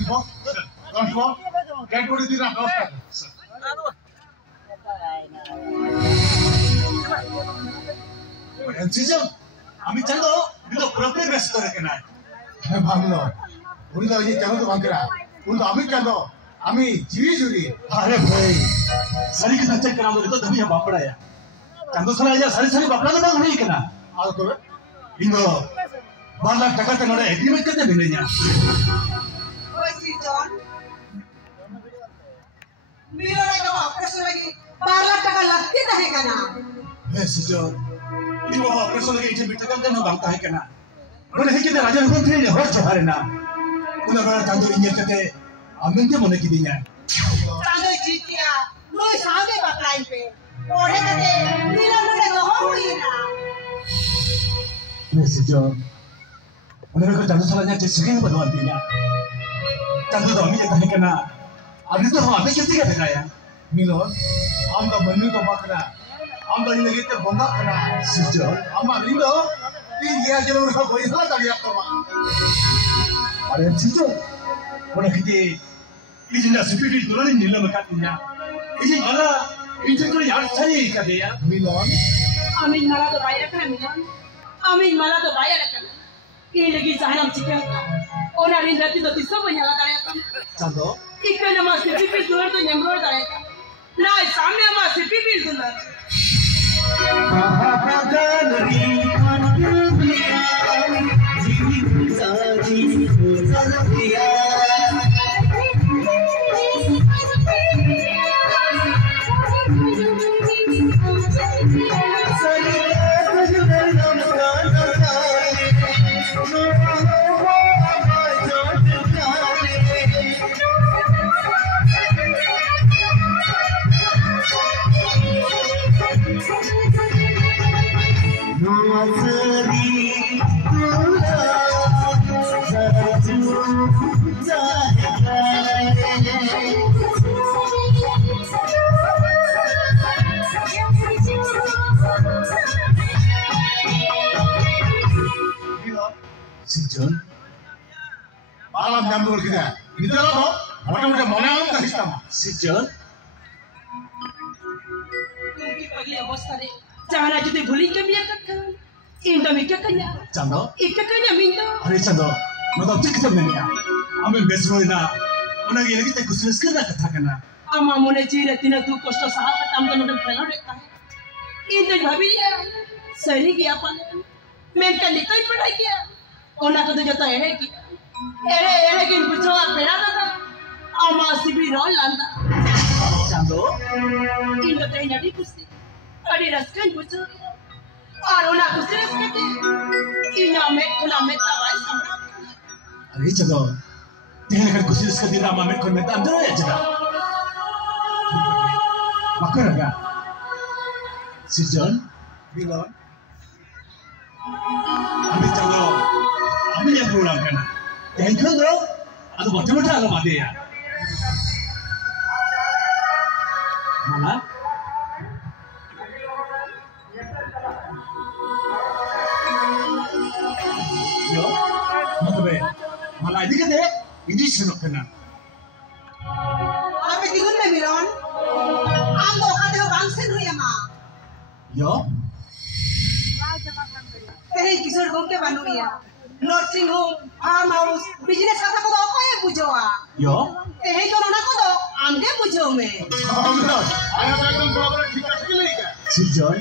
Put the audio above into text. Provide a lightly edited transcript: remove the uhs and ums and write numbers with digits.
দিব 10 বল dead body দিন 10 টাকা সিজন আমি জানো কিন্তু পুরোপুরি ব্যস্ত রেখে নাই হ্যাঁ ভাবলো উনি তো এই কেন তো বাংকেরা উনি তো আমি কেন আমি জিবি জুরি अरे भाई सारी के नचर करा बोले तो धमिया बापड़ा या चंदो सला या सारी बापड़ा तो नहीं कना আর তবে इंदो 12 लाख টাকা তে নড়ে এগ্রিমেন্ট করতে দিলে না ওই সিজন মিররে তো অপারেশন লাগি 12 লাখ টাকা লাগতে থাকে কেন हे season ini bawa operation lagi itu bitakan kan bang tahe kena boleh hikit raja hukum ni hor johare na una bara tando inya kate amen ke mone kidinya চাঁদই জিতিয়া লই সামনে বাকলাই পে ওরে কতে মিলন রে গহ হই না हे सिजन उन्हें को चंदो सला nya जैसे के बनवा दिया चंदो तो अमी tahe kena अभी तो हम अभी कितनी का देना या মিলন আমরা মন্নু তো বাকরা আমরা এই লাগতে বোমা করা सिजन আমার লিndo তিন ইয়া জেল ওর কই হলা দাঁড়িয়ে তোমা अरे सिजन उन्हें किते इजिना सुपिटी दुलानी नीला में काटिnya इजी माला इजी को यार सही का दे यार মিলন আমি মালা তো বাইরে কেন মিলন আমি মালা তো বাইরে কেন কি লাগি জাহানাম চিকে ওনা রিন রাতি তো তিসো বইলা দাঁড়ায় चंदो इकने मा सिपी दूर तो नेमरोड दाड़े ना सामने मा सिपी दूर सिजन মালাম নাম বল কিনা ভিতরে তো মোটামুটি মনে আম কাহিস্তাম सिजन की पगली अवस्था रे जाना जदि भूली के बिया कक्का इंदा में क्या कन्या चंदो एक कन्या मिंदा अरे चंदो मतलब ठीक से नहीं हमें बेसरोइना उन्हें ये लगी ते कुछ रिस्क ना कथा करना आमा मोने जीरे तिने तू कष्ट सहा का काम करने में फैला रहता है इंदा भाभी लिया सही किया पाले मेंटली कोई पढ़ाई किया ओना को तो जता है कि एरे कि बुझो पेड़ा था आमा सिबी रोल लांदा चंदो इंदा ते नडी कुछ अरे रस्कन बुझो और ओना कुछ रस्कते इना में खुला में तवाई सम्राट अरे चंदो तेरे कर कुछ रिस्क देना मामे को में अंदर है जरा मकरगा सिजन মিলন अभी चंदो अभी ये प्रोग्राम करना टेंशन दो ಅದು ಮತ್ತೆ ಮತ್ತೆ ಅಲ್ಲ ಮಾದೇಯ ಮಾಲಾ yo ಮತ್ತೆ ಮಾಲಾ ಇದಕ್ಕೆ ಇಂಜೆಕ್ಷನ್ ಹೋಗ್ತಾನ Apa tigun na Miron? Amo ka daw bangsen ho yama. yo Kaya kisor home ke banu ya. Nursing home, farm house, business kata ko ako eh bujoa. yo Eh to na ko do, amge bujo me. মিলন আয়া তো একদম বরাবর ঠিক আছে কি লইকা season